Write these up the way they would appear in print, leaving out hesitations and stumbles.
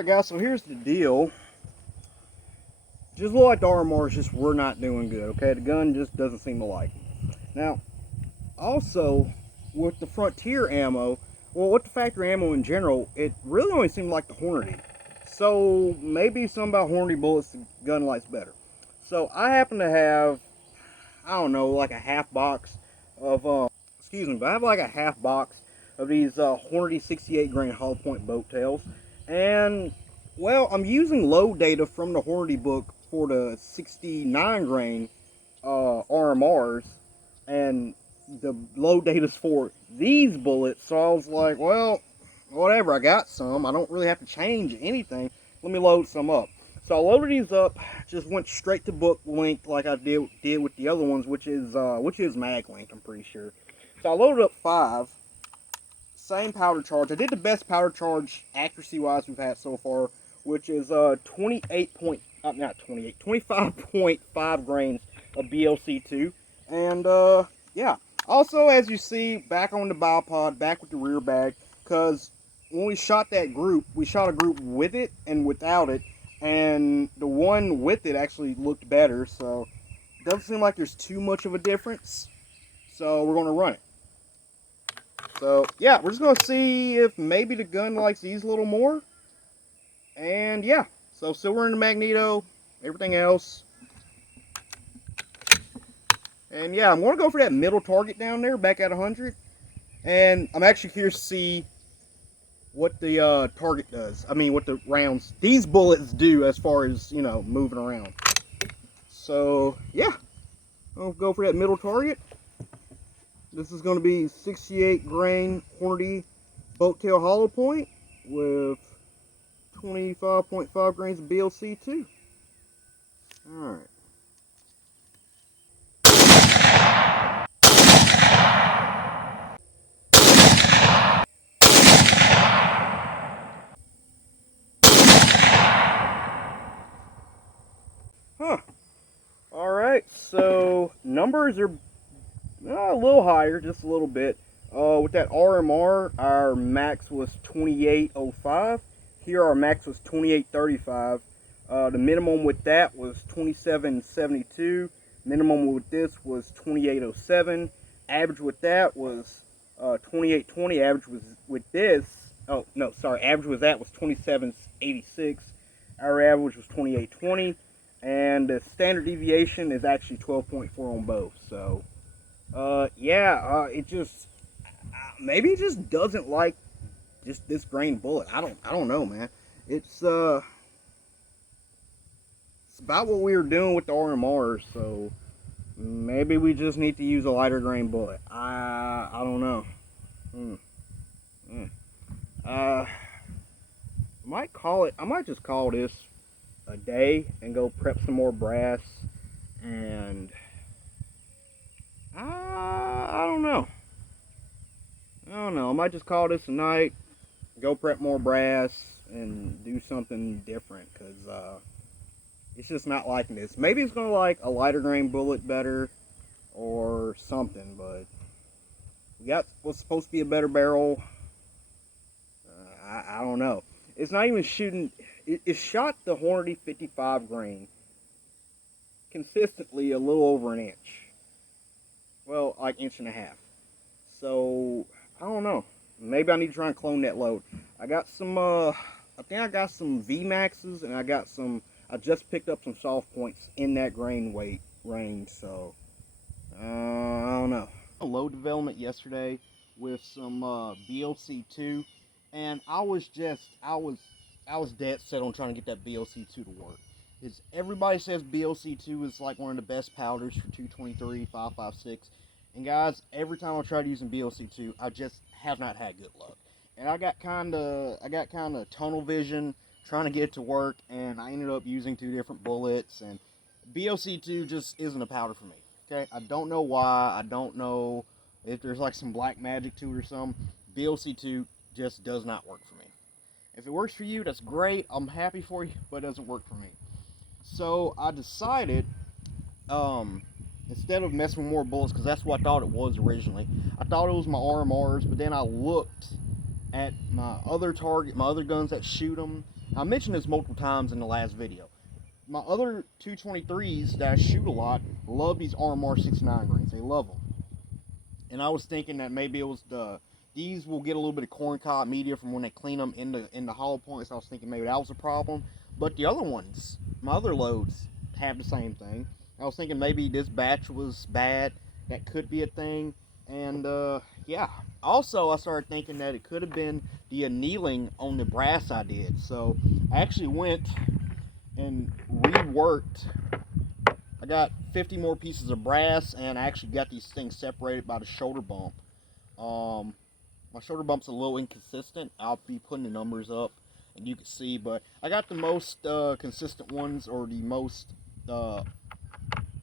Alright guys, so here's the deal. Just look like the RMRs just were not doing good, okay? The gun just doesn't seem to like it. Now, also, with the Frontier ammo, well, with the factory ammo in general, it really only seemed like the Hornady. So, maybe something about Hornady bullets, the gun likes better. So, I happen to have, I don't know, like a half box of, excuse me, but I have like a half box of these Hornady 68 grain hollow point boat tails. And, well, I'm using load data from the Hornady book for the 69 grain RMRs, and the load data's for these bullets, so I was like, well, whatever, I got some, I don't really have to change anything, let me load some up. So I loaded these up, just went straight to book link like I did with the other ones, which is mag link, I'm pretty sure. So I loaded up 5, same powder charge. I did the best powder charge accuracy wise we've had so far, which is 25.5 grains of BLC2. And yeah, also as you see, back on the bipod, back with the rear bag, because when we shot that group, we shot a group with it and without it, and the one with it actually looked better, so it doesn't seem like there's too much of a difference, so we're going to run it. So yeah, we're just going to see if maybe the gun likes these a little more, and yeah, so silver in the magneto, everything else. And yeah, I'm going to go for that middle target down there, back at 100. And I'm actually curious to see what the target does. I mean, what the rounds, these bullets do as far as, you know, moving around. So, yeah. I'll go for that middle target. This is going to be 68 grain Hornady boat tail hollow point with 25.5 grains of BLC2. Alright. Huh. Alright, so numbers are a little higher, just a little bit. With that RMR, our max was 28.05. Here our max was 28.35. The minimum with that was 27.72. Minimum with this was 28.07. Average with that was 28.20. Average was with this, oh no, sorry, average with that was 27.86. Our average was 28.20. And the standard deviation is actually 12.4 on both. So, yeah, it just, maybe it just doesn't like just this grain bullet. I don't know, man. It's about what we were doing with the RMRs, so maybe we just need to use a lighter grain bullet. I don't know. I might just call this a day and go prep some more brass, and I don't know. I might just call this a night, go prep more brass, and do something different, because it's just not liking this. Maybe it's gonna like a lighter grain bullet better or something, but we got what's supposed to be a better barrel. I don't know. It's not even shooting. It shot the Hornady 55 grain consistently a little over an inch. Well, like 1.5 inches. So, I don't know. Maybe I need to try and clone that load. I got some, I think I got some VMAXs, and I just picked up some soft points in that grain weight range, so, I don't know. Load development yesterday with some BLC2, and I was dead set on trying to get that BLC2 to work. Because everybody says BLC2 is like one of the best powders for 223, 5.56. And guys, every time I tried using BLC2, I just have not had good luck. And I got kind of tunnel vision trying to get it to work, and I ended up using 2 different bullets, and BLC2 just isn't a powder for me. Okay, I don't know why. I don't know if there's like some black magic to it or something. BLC2 just does not work for me. If it works for you, that's great. I'm happy for you, but it doesn't work for me. So I decided, instead of messing with more bullets, because that's what I thought it was originally. I thought it was my RMRs, but then I looked at my other guns that shoot them, I mentioned this multiple times in the last video. My other 223s that I shoot a lot love these RMR 69 grains. They love them. And I was thinking that maybe it was these will get a little bit of corn cob media from when they clean them in the hollow points. I was thinking maybe that was a problem. But the other ones, my other loads, have the same thing. I was thinking maybe this batch was bad. That could be a thing. And yeah. Also, I started thinking that it could have been the annealing on the brass I did. So I actually went and reworked. I got 50 more pieces of brass, and I actually got these things separated by the shoulder bump. My shoulder bump's a little inconsistent. I'll be putting the numbers up, and you can see. But I got the most consistent ones, or the most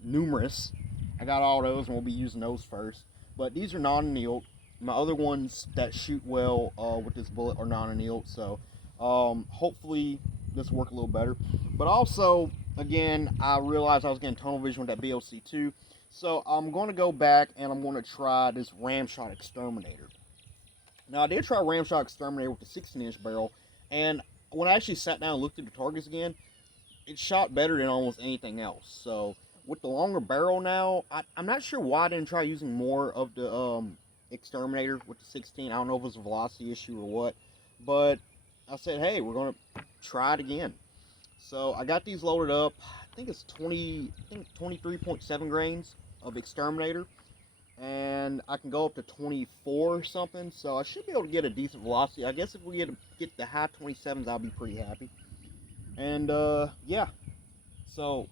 numerous. I got all those, and we'll be using those first. But these are non-annealed. My other ones that shoot well with this bullet are non-annealed, so hopefully this will work a little better. But also, again, I realized I was getting tunnel vision with that BLC2, so I'm going to go back and I'm going to try this Ramshot Exterminator. Now, I did try Ramshot Exterminator with the 16-inch barrel, and when I actually sat down and looked at the targets again, it shot better than almost anything else. So with the longer barrel now, I'm not sure why I didn't try using more of the Exterminator with the 16. I don't know if it was a velocity issue or what, but I said, hey, we're going to try it again. So I got these loaded up. I think it's 23.7 grains of Exterminator, and I can go up to 24 or something, so I should be able to get a decent velocity. I guess if we get the high 27s, I'll be pretty happy. And yeah, so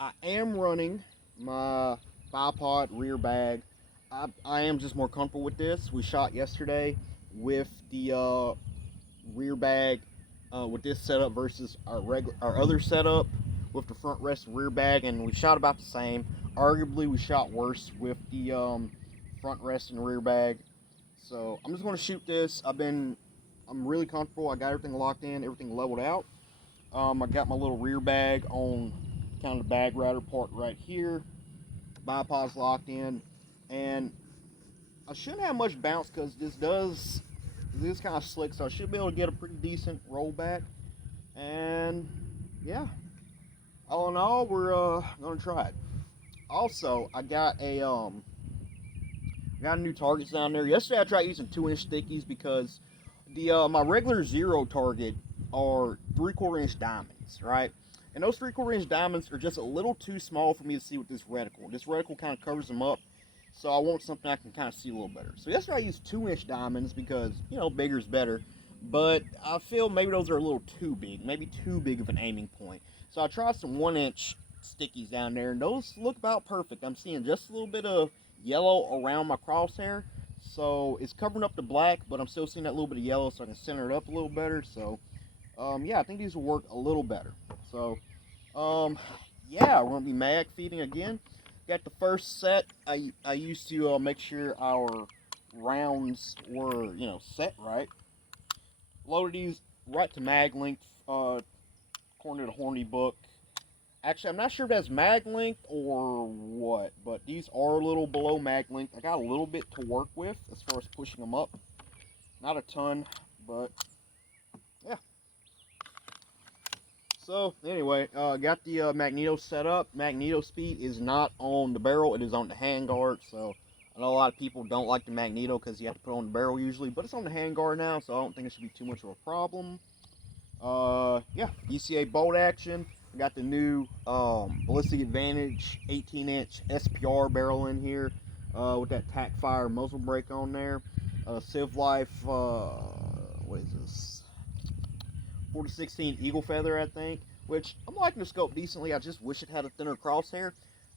I am running my bipod rear bag. I am just more comfortable with this. We shot yesterday with the rear bag with this setup versus our other setup with the front rest and rear bag, and we shot about the same. Arguably, we shot worse with the front rest and rear bag. So I'm just going to shoot this. I'm really comfortable. I got everything locked in, everything leveled out. I got my little rear bag on kind of the bag rider part right here. Bipod's locked in, and I shouldn't have much bounce because this is kind of slick, so I should be able to get a pretty decent rollback. And yeah, all in all, we're gonna try it. Also, I got new targets down there. Yesterday, I tried using 2-inch stickies because the my regular zero target are 3/4 inch diamonds, right? And those 3/4 inch diamonds are just a little too small for me to see with this reticle. This reticle kind of covers them up, so I want something I can kind of see a little better. So yesterday I used 2-inch diamonds because, you know, bigger is better. But I feel maybe those are a little too big, maybe too big of an aiming point. So I tried some 1-inch stickies down there, and those look about perfect. I'm seeing just a little bit of yellow around my crosshair, so it's covering up the black, but I'm still seeing that little bit of yellow, so I can center it up a little better. So yeah, I think these will work a little better. So yeah, we're gonna be mag feeding again. Got the first set. I used to make sure our rounds were, you know, set right. Loaded these right to mag length, according to the Horny book. Actually, I'm not sure if that's mag length or what, but these are a little below mag length. I got a little bit to work with as far as pushing them up. Not a ton, but yeah. So anyway, got the magneto set up. Magneto speed is not on the barrel, it is on the handguard. So I know a lot of people don't like the magneto because you have to put it on the barrel usually, but it's on the handguard now, so I don't think it should be too much of a problem. Yeah, BCA bolt action. I got the new Ballistic Advantage 18-inch SPR barrel in here with that tack fire muzzle brake on there. Civ Life, what is this? 4-16 Eagle Feather, I think, which I'm liking the scope decently. I just wish it had a thinner crosshair.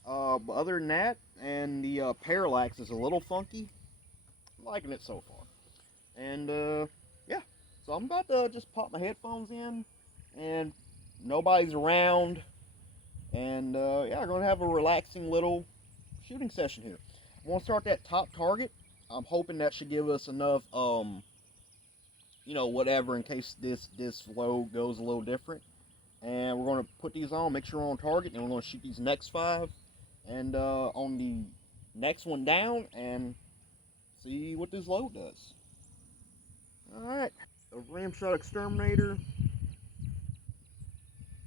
But other than that, and the parallax is a little funky. I'm liking it so far. And yeah, so I'm about to just pop my headphones in, and nobody's around. And yeah, we're going to have a relaxing little shooting session here. I'm going to start that top target. I'm hoping that should give us enough you know, whatever, in case this flow goes a little different. And we're going to put these on, make sure we're on target, and we're going to shoot these next 5 and on the next one down and see what this load does. Alright, a Ramshot Exterminator.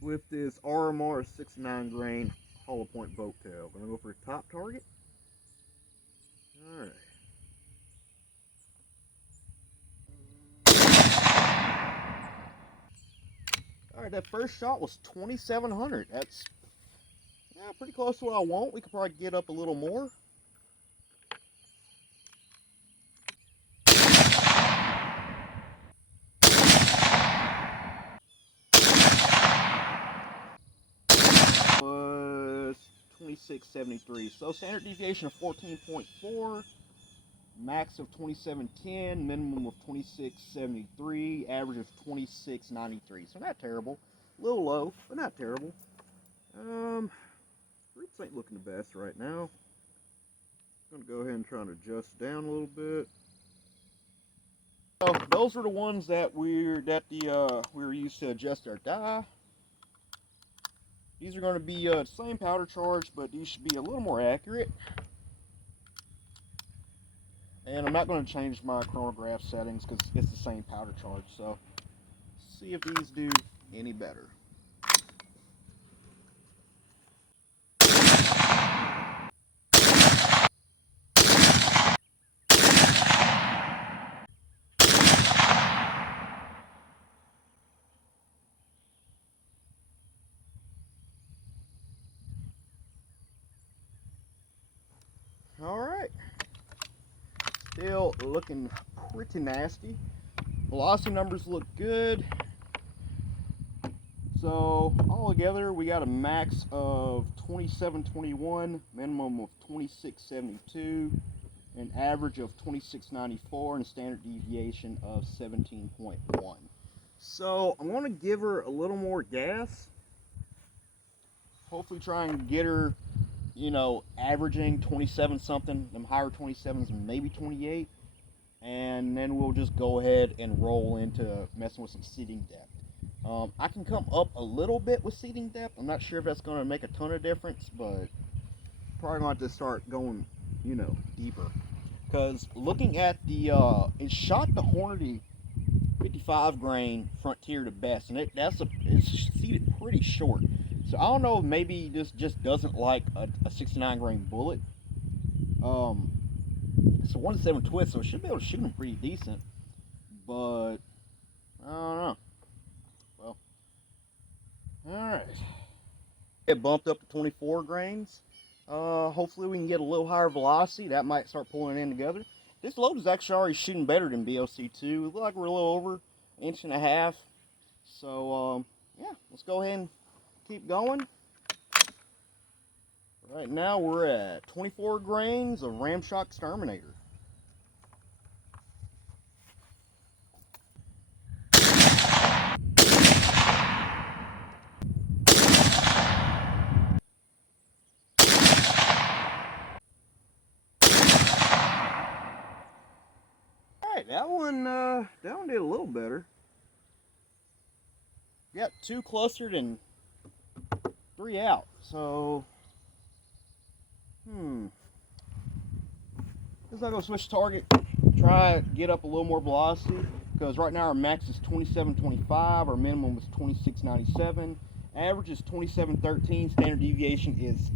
with this RMR 69 grain hollow point boat tail. Gonna go for a top target. Alright. Alright, that first shot was 2,700. That's pretty close to what I want. We could probably get up a little more. Was 2673. So standard deviation of 14.4, max of 2710, minimum of 2673, average of 2693. So not terrible. A little low, but not terrible. Roots ain't looking the best right now. Gonna go ahead and try and adjust down a little bit. So those are the ones that we were used to adjust our dye. These are going to be the same powder charge, but these should be a little more accurate. And I'm not going to change my chronograph settings because it's the same powder charge. So see if these do any better. Alright, still looking pretty nasty. Velocity numbers look good. So altogether we got a max of 2721, minimum of 2672, an average of 2694, and a standard deviation of 17.1. So I'm going to give her a little more gas. Hopefully try and get her, you know, averaging 27 something, them higher 27s, maybe 28, and then we'll just go ahead and roll into messing with some seating depth. I can come up a little bit with seating depth. I'm not sure if that's going to make a ton of difference, but probably going to have to start going, you know, deeper. Because looking at the, it shot the Hornady 55 grain Frontier the best, and it's seated pretty short. So I don't know if maybe this just doesn't like a 69 grain bullet. It's a 1-7 twist, so it should be able to shoot them pretty decent. But I don't know. Well, alright. It bumped up to 24 grains. Hopefully we can get a little higher velocity. That might start pulling it in together. This load is actually already shooting better than BOC2. It looks like we're a little over 1.5 inches. So, yeah, let's go ahead and keep going. Right now we're at 24 grains of Ramshot Exterminator. Alright, that one did a little better. Got 2 closer than 3 out. So guess I'll go switch target, try to get up a little more velocity, because right now our max is 2725, our minimum is 2697, average is 2713, standard deviation is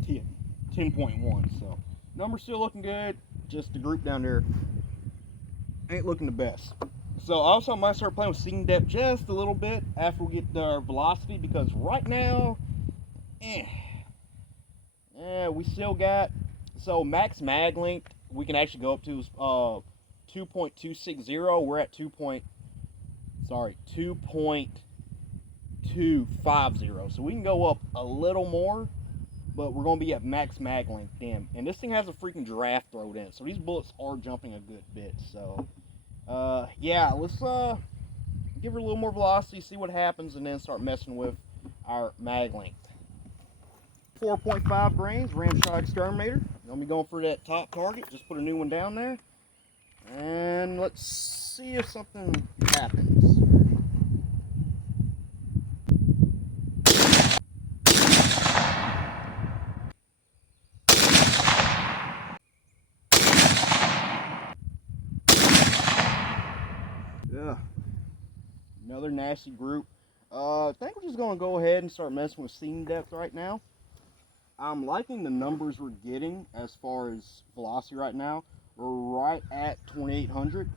10.1. So numbers still looking good, just the group down there ain't looking the best. So also I might start playing with seating depth just a little bit after we get our velocity, because right now we still got, so max mag length we can actually go up to 2.260. We're at 2.250. So we can go up a little more, but we're going to be at max mag length. Damn. And this thing has a freaking giraffe thrown in, so these bullets are jumping a good bit. So yeah, let's give her a little more velocity, see what happens, and then start messing with our mag length. 4.5 grains, Ramshot Exterminator. I'm going to be going for that top target. Just put a new one down there. And let's see if something happens. Yeah. Another nasty group. I think we're just going to go ahead and start messing with seam depth right now. I'm liking the numbers we're getting as far as velocity right now. We're right at 2,800.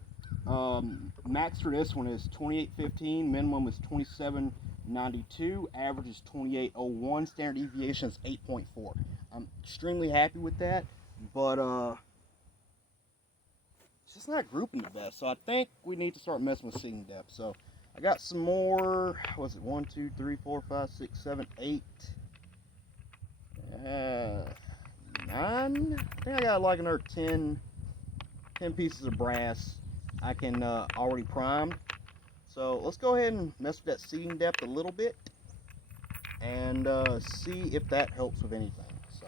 Max for this one is 2815, minimum is 2792, average is 2801, standard deviation is 8.4. I'm extremely happy with that, but it's just not grouping the best. So I think we need to start messing with seam depth. So I got some more. Was it 1, 2, 3, 4, 5, 6, 7, 8, 9? I think I got like another 10 pieces of brass I can already prime. So let's go ahead and mess with that seating depth a little bit and see if that helps with anything. So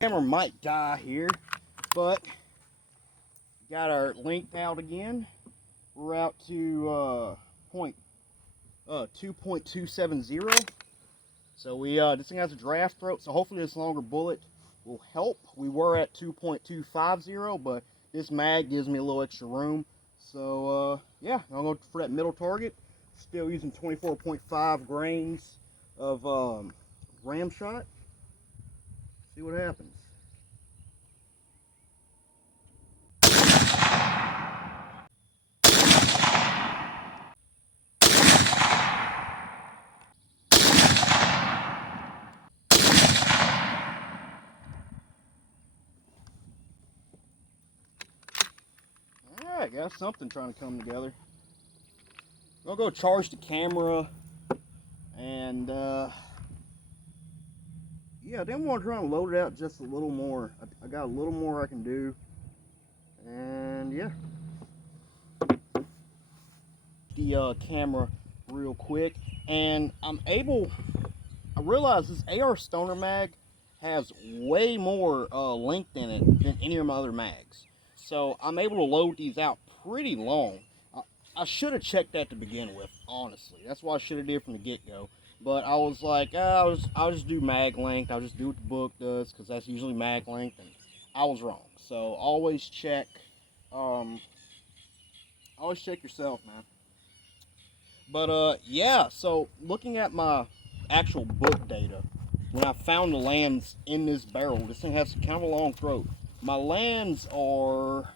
camera might die here, but got our length out again. We're out to 2.270. So we this thing has a draft throat, so hopefully this longer bullet will help. We were at 2.250, but this mag gives me a little extra room. So yeah, I'm going for that middle target. Still using 24.5 grains of ram shot. See what happens. Alright, got something trying to come together. I'll go charge the camera and yeah, then we'll try and load it out just a little more. I got a little more I can do. And yeah. The camera real quick. And I realize this AR Stoner mag has way more length in it than any of my other mags. So I'm able to load these out pretty long. I should have checked that to begin with, honestly. That's what I should have did from the get-go. But I was like, I'll just do mag length. I'll just do what the book does, because that's usually mag length, and I was wrong. So always check yourself, man. But yeah, so looking at my actual book data, when I found the lands in this barrel, this thing has kind of a long throat. My lands are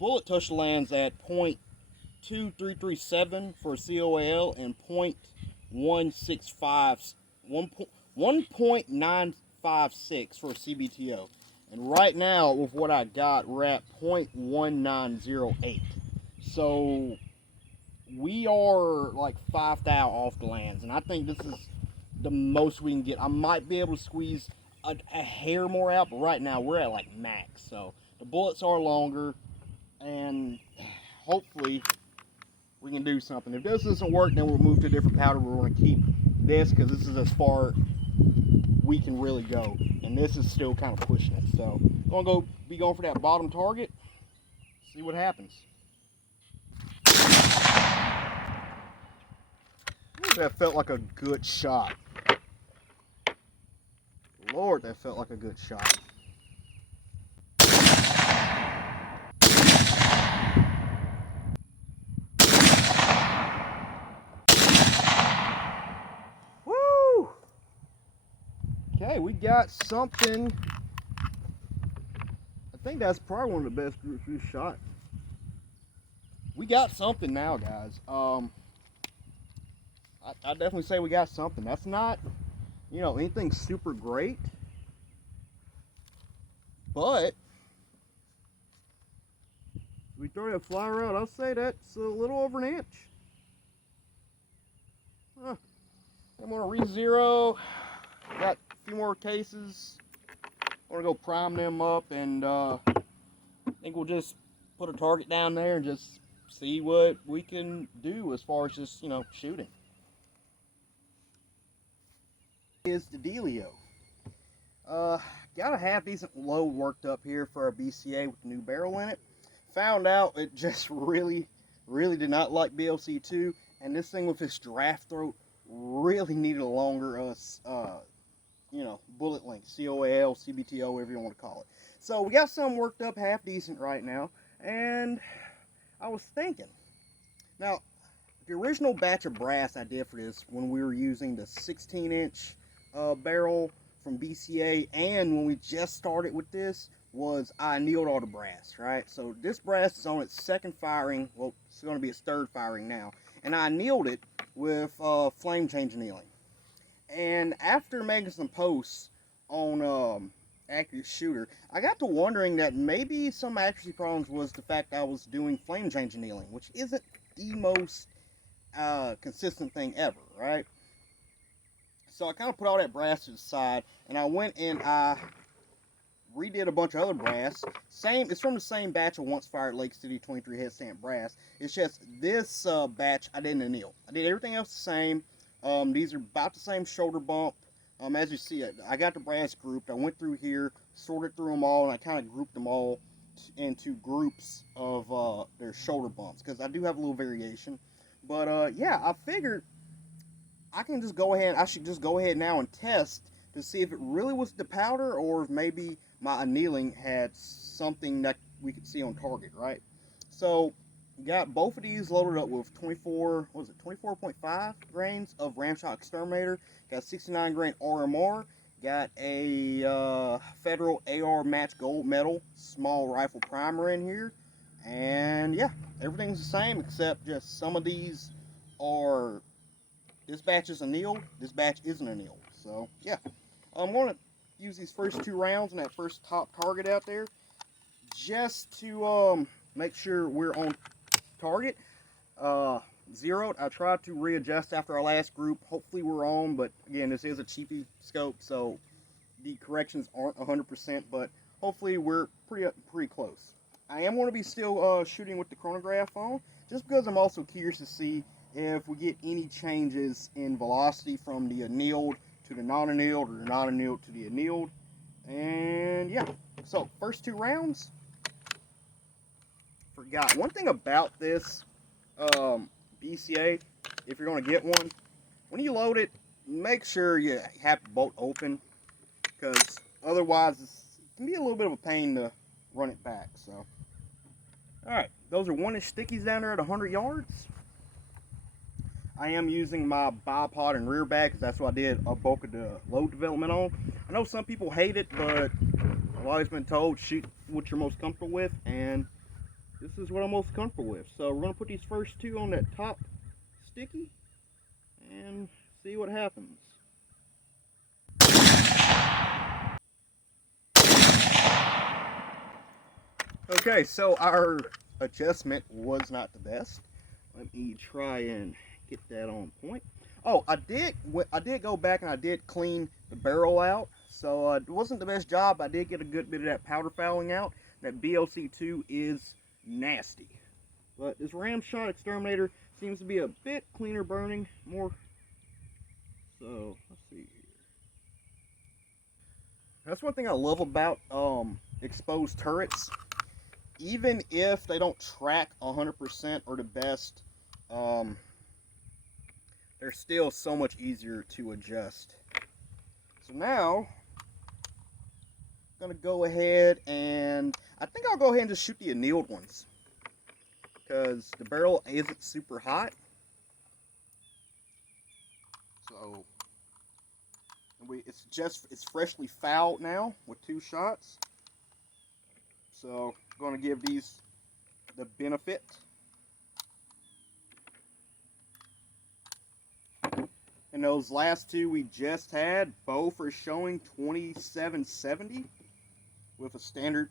bullet touch lands at 0.2337 for a COAL and 1.956 for a CBTO. And right now, with what I got, we're at 0.1908. So we are like 5 thou off the lands, and I think this is the most we can get. I might be able to squeeze a hair more out, but right now we're at like max. So the bullets are longer, and hopefully we can do something. If this doesn't work, then we'll move to a different powder. We're going to keep this because this is as far we can really go, and this is still kind of pushing it. So I'm going to be going for that bottom target, see what happens. Ooh, that felt like a good shot. Lord, that felt like a good shot. Woo! Okay, we got something. I think that's probably one of the best groups we've shot. We got something now, guys. I definitely say we got something. That's not, anything super great, but we throw that flyer out. I'll say that's a little over an inch. I'm gonna re-zero. Got a few more cases. I'm gonna go prime them up, and I think we'll just put a target down there and just see what we can do as far as just shooting. Is the dealio. Got a half decent load worked up here for our BCA with the new barrel in it. Found out it just really did not like BLC2, and this thing with its draft throat really needed a longer bullet length, COAL, CBTO, whatever you want to call it. So we got some worked up half decent right now, and I was thinking, now the original batch of brass I did for this, when we were using the 16-inch barrel from BCA, and when we just started with this, was I annealed all the brass, right? So this brass is on its second firing. Well, it's going to be its third firing now. And I annealed it with flame change annealing. And after making some posts on Accurate Shooter, I got to wondering that maybe some accuracy problems was the fact I was doing flame change annealing, which isn't the most consistent thing ever, right? So I kind of put all that brass to the side, and I went and I redid a bunch of other brass. It's from the same batch of Once Fired Lake City 23 head stamp brass. It's just this batch I didn't anneal. I did everything else the same. These are about the same shoulder bump. As you see, I got the brass grouped. I went through here, sorted through them all, and I kind of grouped them all into groups of their shoulder bumps, because I do have a little variation. But yeah, I figured I should just go ahead now and test to see if it really was the powder, or if maybe my annealing had something that we could see on target, right? So, got both of these loaded up with 24.5 grains of Ramshot Exterminator, got 69 grain RMR, got a Federal AR Match Gold Medal small rifle primer in here, and yeah, everything's the same except just some of these are, this batch is annealed, this batch isn't annealed. So yeah, I'm going to use these first 2 rounds on that first top target out there, just to make sure we're on target. Zeroed. I tried to readjust after our last group. Hopefully we're on, but again, this is a cheapy scope, so the corrections aren't 100%, but hopefully we're pretty close. I am going to be still shooting with the chronograph on, just because I'm also curious to see if we get any changes in velocity from the annealed to the non-annealed, or the non-annealed to the annealed. And yeah, so first 2 rounds. Forgot one thing about this BCA, if you're going to get one, when you load it, make sure you have the bolt open, because otherwise it can be a little bit of a pain to run it back. So alright, those are 1-inch stickies down there at 100 yards. I am using my bipod and rear bag, because that's what I did a bulk of the load development on. I know some people hate it, but I've always been told shoot what you're most comfortable with, and this is what I'm most comfortable with. So we're going to put these first 2 on that top sticky and see what happens. Okay, so our adjustment was not the best. Let me try and get that on point. Oh, I did go back and I did clean the barrel out. So it wasn't the best job. I did get a good bit of that powder fouling out. That BLC2 is nasty. But this Ramshot Exterminator seems to be a bit cleaner burning, more. So let's see here. That's one thing I love about exposed turrets. Even if they don't track 100% or the best, they're still so much easier to adjust. So now, I'm going to go ahead and, I think I'll go ahead and just shoot the annealed ones, because the barrel isn't super hot. So, it's freshly fouled now with 2 shots. So, I'm going to give these the benefit. And those last 2 we just had, both are showing 2770 with a standard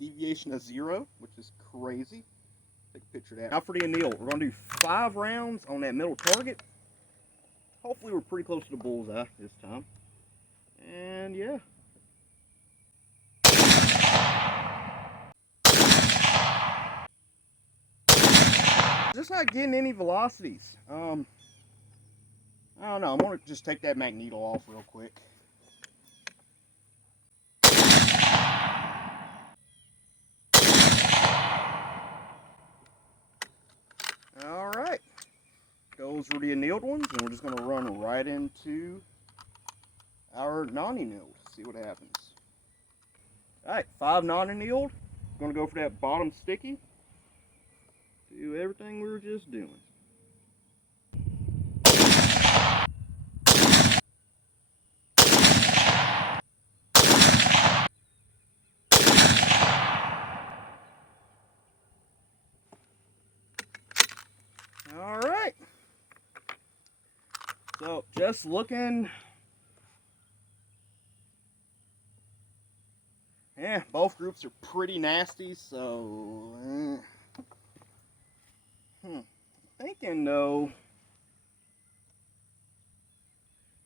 deviation of 0, which is crazy. Take a picture of that. Now for the anneal, we're going to do 5 rounds on that middle target. Hopefully we're pretty close to the bullseye this time. And yeah. Just not getting any velocities. I don't know. I'm going to just take that magneto off real quick. Alright. Those were the annealed ones, and we're just going to run right into our non-annealed. See what happens. Alright, 5 non-annealed. Going to go for that bottom sticky. Do everything we were just doing. So just looking, yeah, both groups are pretty nasty. So thinking though,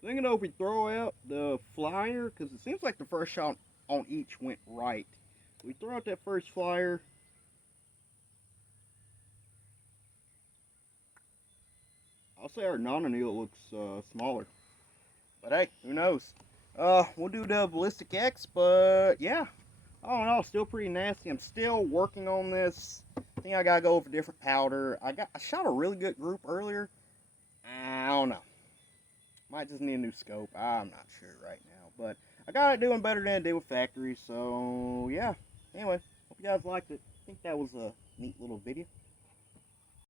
if we throw out the flyer, because it seems like the first shot on each went right. We throw out that first flyer. I'll say our non-anneal looks smaller. But hey, who knows? We'll do the Ballistic X, but yeah. I don't know, still pretty nasty. I'm still working on this. I think I gotta go with a different powder. I shot a really good group earlier. I don't know. Might just need a new scope. I'm not sure right now. But I got it doing better than I did with factory. So yeah. Anyway, hope you guys liked it. I think that was a neat little video.